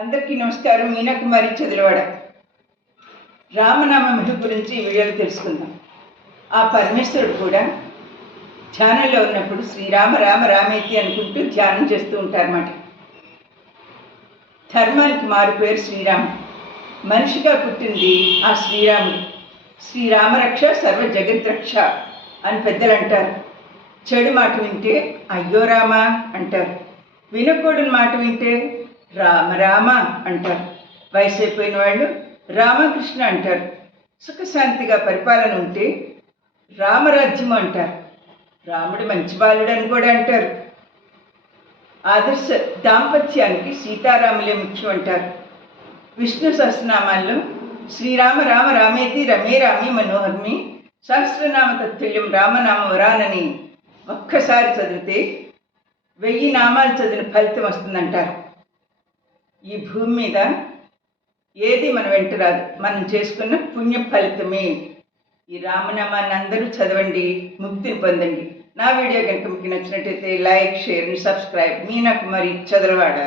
అందరికీ నమస్కారం. మీనాకుమారి చదిలవాడ. రామనామ మహిమ గురించి ఈ వీడియోలో తెలుసుకుందాం. ఆ పరమేశ్వరుడు కూడా ధ్యానంలో ఉన్నప్పుడు శ్రీరామ రామ రామేతి అనుకుంటూ ధ్యానం చేస్తూ ఉంటారన్నమాట. ధర్మానికి మారు పేరు శ్రీరామ. మనిషిగా పుట్టింది ఆ శ్రీరాముడు. శ్రీరామరక్ష సర్వ జగద్రక్ష అని పెద్దలు అంటారు. చెడు మాట వింటే అయ్యో రామ అంటారు. వినకూడని మాట వింటే రామ రామ అంటారు. వయసు అయిపోయిన వాళ్ళు రామకృష్ణ అంటారు. సుఖశాంతిగా పరిపాలన ఉంటే రామరాజ్యం అంటారు. రాముడు మంచి బాలుడు అని కూడా అంటారు. ఆదర్శ దాంపత్యానికి సీతారాములే ముఖ్యం అంటారు. విష్ణు సహస్రనామాల్లో శ్రీరామ రామ రామేతి రమే రామి మనోహర్మి సహస్రనామ తత్తుల్యం రామనామ వరానని ఒక్కసారి చదివితే 1000 నామాలు చదివిన ఫలితం వస్తుందంటారు. ఈ భూమి మీద ఏది మన వెంట రాదు, మనం చేసుకున్న పుణ్య ఫలితమే. ఈ రామనామాన్ని అందరూ చదవండి, ముక్తిని పొందండి. నా వీడియో కనుక మీకు నచ్చినట్టయితే like, share, subscribe. Meena Kumari Chadalavada.